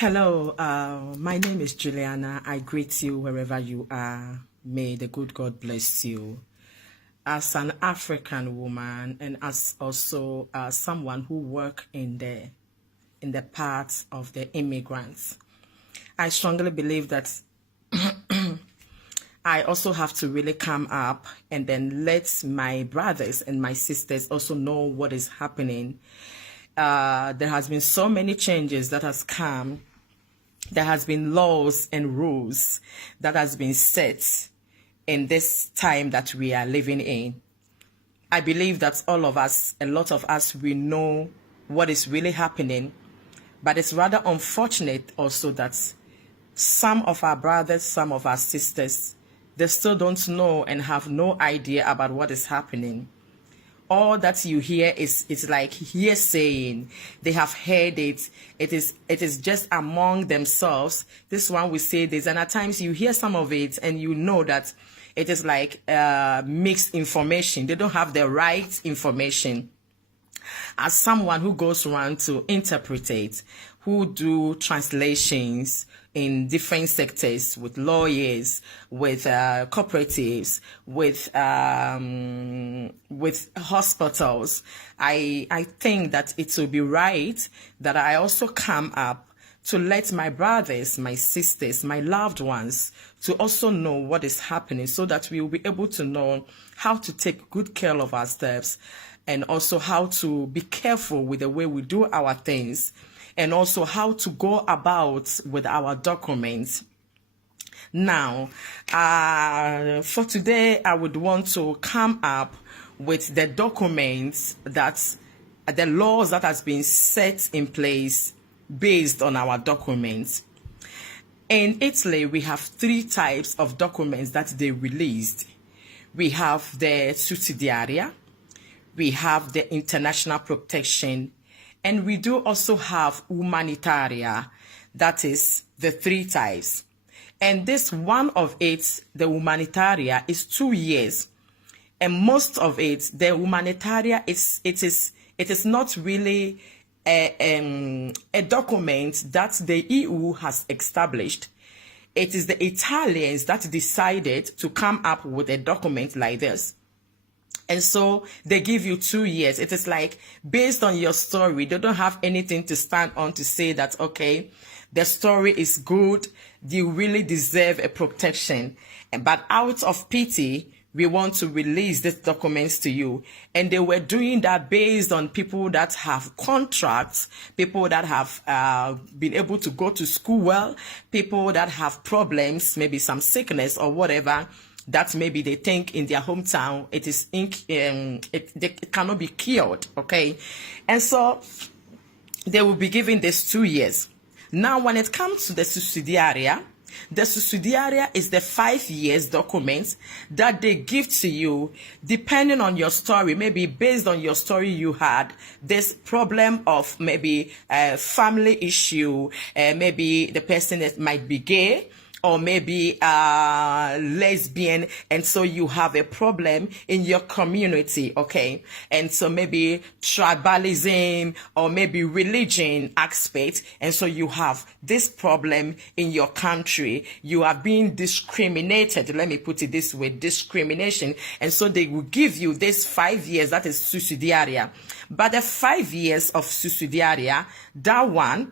Hello, my name is Juliana. I greet you wherever you are. May the good God bless you. As an African woman and as also someone who work in the parts of the immigrants, I strongly believe that I also have to really come up and then let my brothers and my sisters also know what is happening. There has been so many changes that has come. There has been laws and rules that has been set in this time that we are living in. I believe that all of us, a lot of us, we know what is really happening, but it's rather unfortunate also that some of our brothers, some of our sisters, they still don't know and have no idea about what is happening. All that you hear is like hearsaying. They have heard it. It is just among themselves. This one will say this, and at times you hear some of it, and you know that it is like mixed information. They don't have the right information. As someone who goes around to interpret it, who do translations in different sectors with lawyers, with cooperatives, with hospitals, I think that it will be right that I also come up to let my brothers, my sisters, my loved ones to also know what is happening, so that we will be able to know how to take good care of ourselves, and also how to be careful with the way we do our things, and also how to go about with our documents. Now, for today, I would want to come up with the documents that the laws that has been set in place based on our documents. In Italy, we have 3 types of documents that they released. We have the sussidiaria, we have the international protection, and we do also have humanitaria. That is the 3 types. And this one of it, the humanitaria, is 2 years. And most of it, the humanitaria, it is not really a document that the EU has established. It is the Italians that decided to come up with a document like this. And so they give you 2 years. It is like based on your story. They don't have anything to stand on to say that, okay, the story is good. You really deserve a protection. But out of pity, we want to release these documents to you. And they were doing that based on people that have contracts, people that have been able to go to school well, people that have problems, maybe some sickness or whatever, that maybe they think in their hometown it cannot be cured, okay? And so they will be given this 2 years. Now, when it comes to the sussidiaria is the 5 years document that they give to you depending on your story. Maybe based on your story, you had this problem of maybe a family issue, maybe the person that might be gay, or maybe lesbian, and so you have a problem in your community, okay? And so maybe tribalism or maybe religion aspect, and so you have this problem in your country. You are being discriminated, let me put it this way, discrimination, and so they will give you this 5 years, that is sussidiaria. But the 5 years of sussidiaria, that one,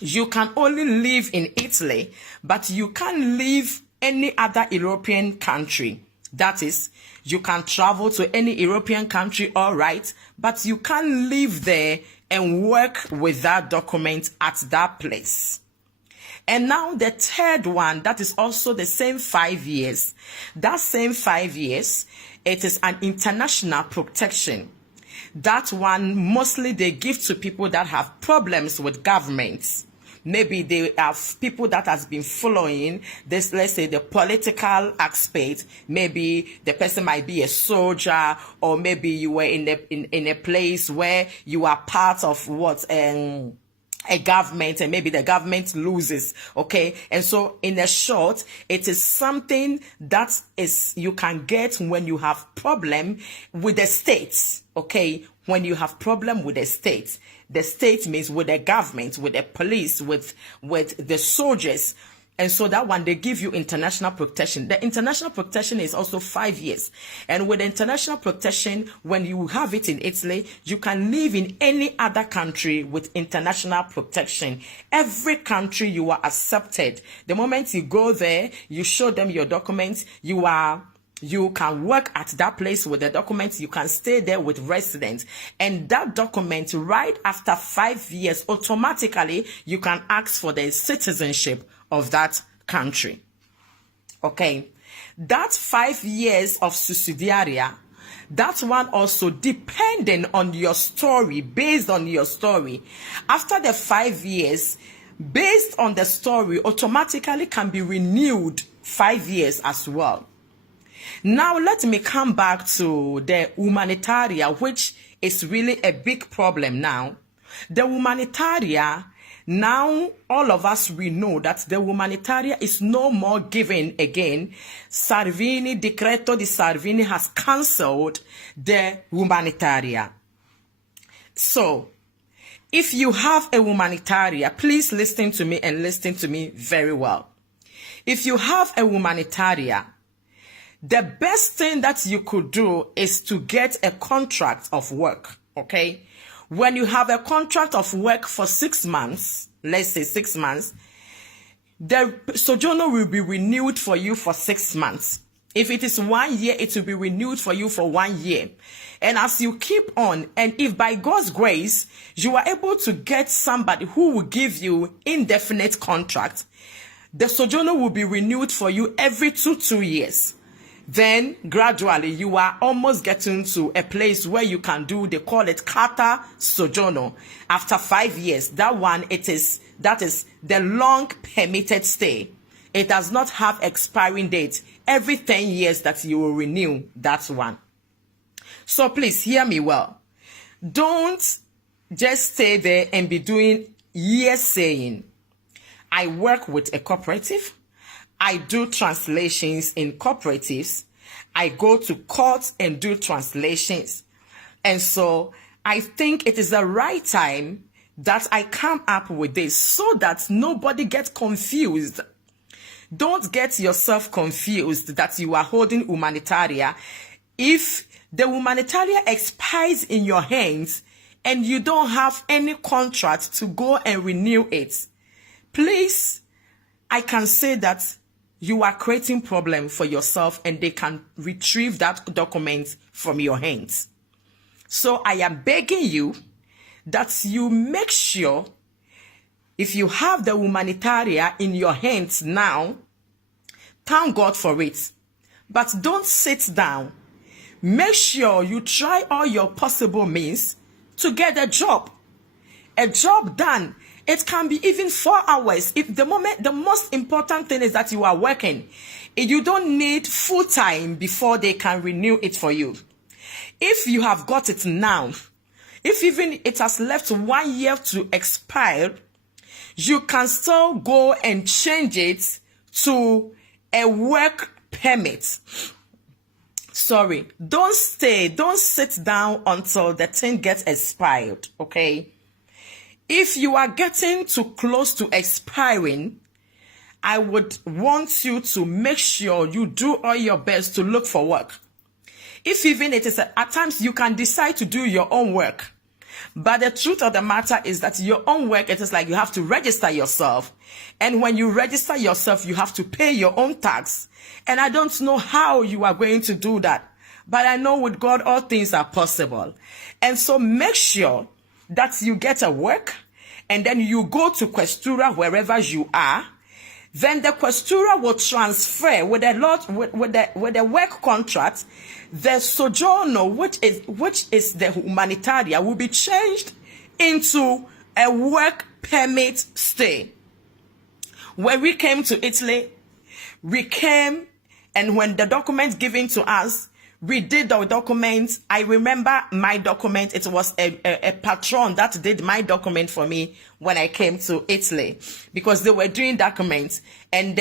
you can only live in Italy, but you can't live any other European country. That is, you can travel to any European country, all right, but you can't live there and work with that document at that place. And now the third one, that is also the same 5 years. That same 5 years, it is an international protection. That one, mostly they give to people that have problems with governments. Maybe they have people that has been following this, let's say the political aspect. Maybe the person might be a soldier, or maybe you were in a place where you are part of a government, and maybe the government loses, okay? And so in a short, it is something that is you can get when you have problem with the states, okay? when you have problem with the state means with the government, with the police, with the soldiers. And so that one, they give you international protection. The international protection is also 5 years. And with the international protection, when you have it in Italy, you can live in any other country with international protection. Every country you are accepted. The moment you go there, you show them your documents, you can work at that place with the documents, you can stay there with residents. And that document, right after 5 years, automatically, you can ask for the citizenship of that country. Okay, that 5 years of subsidiaria, that one also depending on your story, based on your story. After the 5 years, based on the story, automatically can be renewed 5 years as well. Now let me come back to the humanitaria, which is really a big problem now. The humanitaria, now all of us, we know that the humanitaria is no more given again. Salvini, Decreto di Salvini has cancelled the humanitaria. So, if you have a humanitaria, please listen to me and listen to me very well. If you have a humanitaria, the best thing that you could do is to get a contract of work, okay? When you have a contract of work for 6 months, let's say 6 months, the sojourner will be renewed for you for 6 months. If it is 1 year, it will be renewed for you for 1 year. And as you keep on, and if by God's grace, you are able to get somebody who will give you indefinite contract, the sojourner will be renewed for you every 2 years. Then gradually you are almost getting to a place where you can do, they call it Carta Sojourno. After 5 years, that is the long permitted stay. It does not have expiring date. Every 10 years that you will renew that one. So please hear me well. Don't just stay there and be doing years saying, I work with a cooperative. I do translations in cooperatives. I go to court and do translations. And so I think it is the right time that I come up with this so that nobody gets confused. Don't get yourself confused that you are holding humanitaria. If the humanitaria expires in your hands and you don't have any contract to go and renew it, please, I can say that you are creating problem for yourself and they can retrieve that document from your hands. So I am begging you that you make sure if you have the humanitaria in your hands now, thank God for it. But don't sit down. Make sure you try all your possible means to get a job. A job done. It can be even 4 hours. If the most important thing is that you are working. You don't need full time before they can renew it for you. If you have got it now, if even it has left 1 year to expire, you can still go and change it to a work permit. Sorry, don't sit down until the thing gets expired, okay? If you are getting too close to expiring, I would want you to make sure you do all your best to look for work. If even it is at times you can decide to do your own work. But the truth of the matter is that your own work, it is like you have to register yourself. And when you register yourself, you have to pay your own tax. And I don't know how you are going to do that. But I know with God, all things are possible. And so make sure that you get a work and then you go to Questura wherever you are. Then the Questura will transfer with the work contract. The sojourno, which is the humanitaria, will be changed into a work permit stay. When we came to Italy, and when the documents given to us, we did the documents. I remember my document. It was a patron that did my document for me when I came to Italy, because they were doing documents. And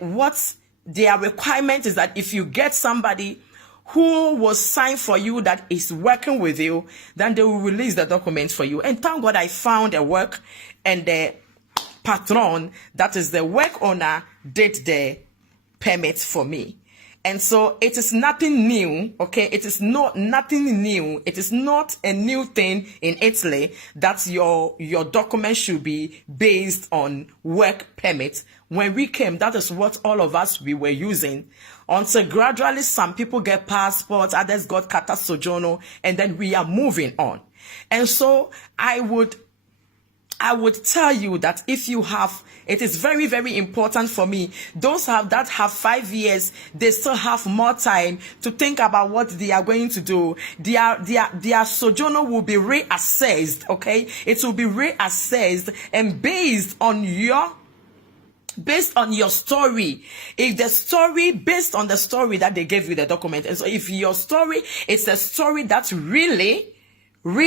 what their requirement is that if you get somebody who will sign for you that is working with you, then they will release the documents for you. And thank God I found a work, and the patron, that is the work owner, did the permit for me. And so it is nothing new, okay? It is not nothing new. It is not a new thing in Italy that your document should be based on work permit. When we came, that is what all of us we were using. Until gradually some people get passports, others got carta soggiorno, and then we are moving on. And so I would tell you that if you have, it is very, very important for me. Those that have 5 years, they still have more time to think about what they are going to do. Their sojourner will be reassessed, okay? It will be reassessed, and based on your story, if the story, based on the story that they gave you the document, and so if your story is a story that's really, but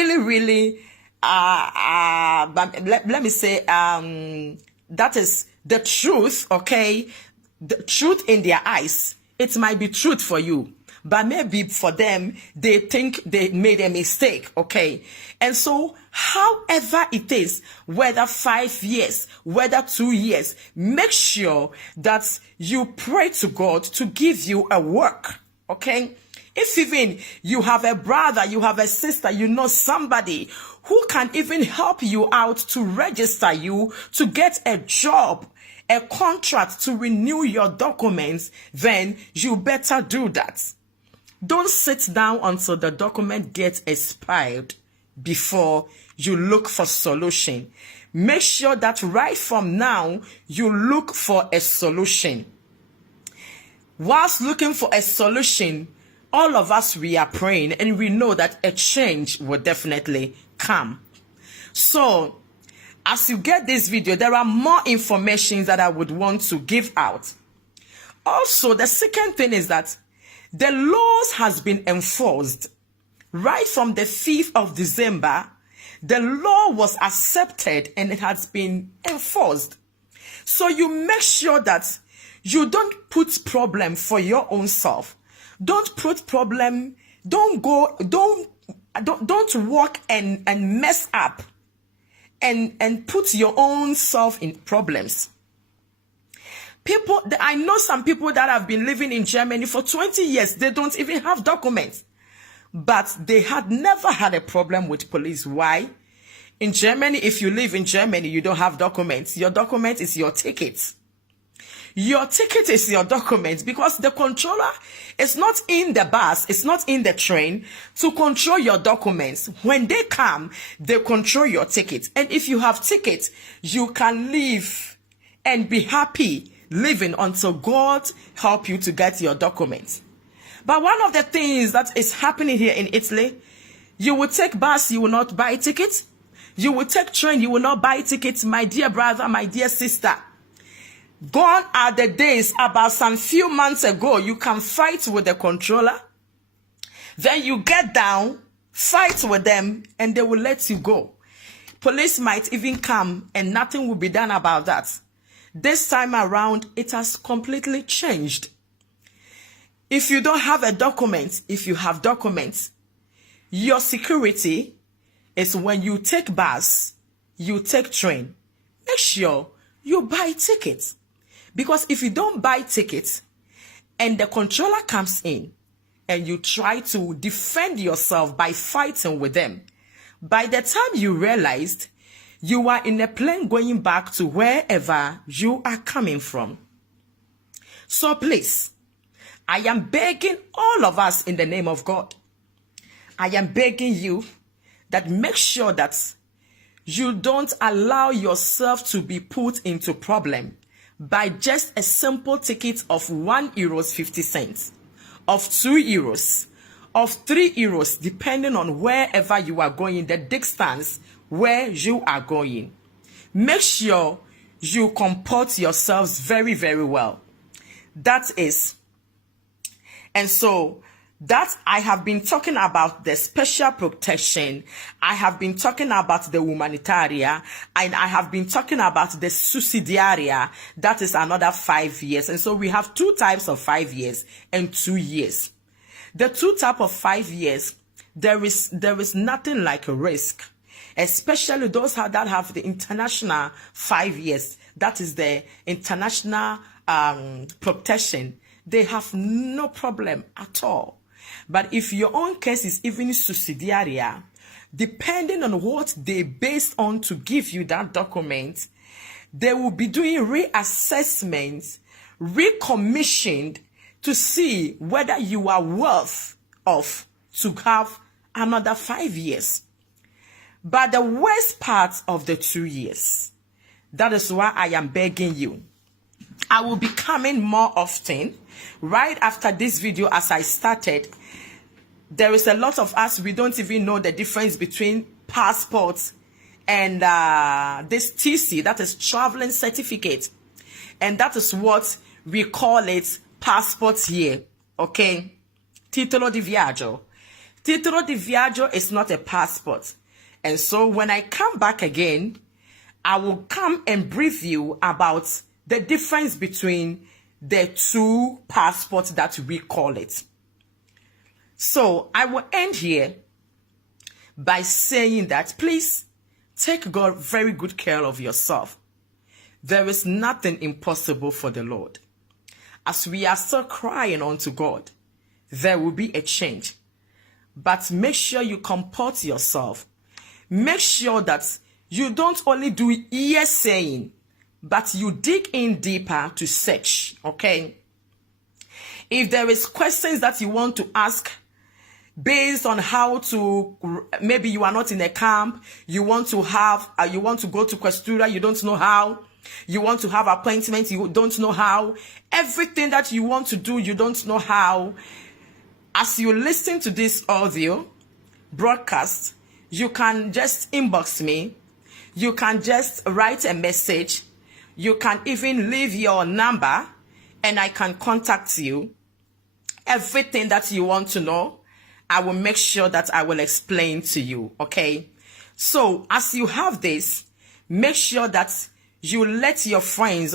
let me say, that is the truth, okay? The truth in their eyes. It might be truth for you, but maybe for them, they think they made a mistake, okay? And so, however it is, whether 5 years, whether 2 years, make sure that you pray to God to give you a work, okay? If even you have a brother, you have a sister, you know somebody who can even help you out to register you, to get a job, a contract, to renew your documents, then you better do that. Don't sit down until the document gets expired before you look for solution. Make sure that right from now, you look for a solution. Whilst looking for a solution, all of us, we are praying, and we know that a change will definitely come. So, as you get this video, there are more information that I would want to give out. Also, the second thing is that the laws has been enforced. Right from the 5th of December, the law was accepted and it has been enforced. So you make sure that you don't put problem for your own self. Don't put problem, don't walk and mess up and put your own self in problems. People, I know some people that have been living in Germany for 20 years, they don't even have documents. But they had never had a problem with police. Why? In Germany, if you live in Germany, you don't have documents. Your document is your ticket. Your ticket is your document, because the controller is not in the bus, it's not in the train to control your documents. When they come, they control your ticket. And if you have tickets, you can live and be happy living until God help you to get your documents. But one of the things that is happening here in Italy, you will take bus, you will not buy tickets. You will take train, you will not buy tickets. My dear brother, my dear sister, gone are the days about some few months ago, you can fight with the controller. Then you get down, fight with them, and they will let you go. Police might even come and nothing will be done about that. This time around, it has completely changed. If you don't have a document, if you have documents, your security is when you take bus, you take train. Make sure you buy tickets. Because if you don't buy tickets and the controller comes in and you try to defend yourself by fighting with them, by the time you realized, you are in a plane going back to wherever you are coming from. So please, I am begging all of us in the name of God. I am begging you that make sure that you don't allow yourself to be put into problem by just a simple ticket of €1.50, of €2, of €3, depending on wherever you are going, the distance where you are going. Make sure you comport yourselves very, very well. That is. And so that I have been talking about the special protection. I have been talking about the humanitaria, and I have been talking about the sussidiaria. That is another 5 years. And so we have two types of 5 years and 2 years. The two type of 5 years, there is nothing like a risk, especially those that have the international 5 years. That is the international protection. They have no problem at all. But if your own case is even subsidiary, depending on what they based on to give you that document, they will be doing reassessments, recommissioned to see whether you are worth of to have another 5 years. But the worst part of the 2 years, that is why I am begging you. I will be coming more often. Right after this video, as I started, there is a lot of us, we don't even know the difference between passports and this TC, that is traveling certificate. And that is what we call it, passports here, okay? Titolo di viaggio. Titolo di viaggio is not a passport. And so when I come back again, I will come and brief you about the difference between the two passports that we call it. So I will end here by saying that please take God very good care of yourself. There is nothing impossible for the Lord. As we are still crying unto God, there will be a change. But make sure you comport yourself. Make sure that you don't only do ear saying, but you dig in deeper to search, okay? If there is questions that you want to ask based on how to, maybe you are not in a camp, you want to have, you want to go to Questura, you don't know how, you want to have appointments, you don't know how, everything that you want to do, you don't know how. As you listen to this audio broadcast, you can just inbox me, you can just write a message, you can even leave your number and I can contact you. Everything that you want to know, I will make sure that I will explain to you, okay? So as you have this, make sure that you let your friends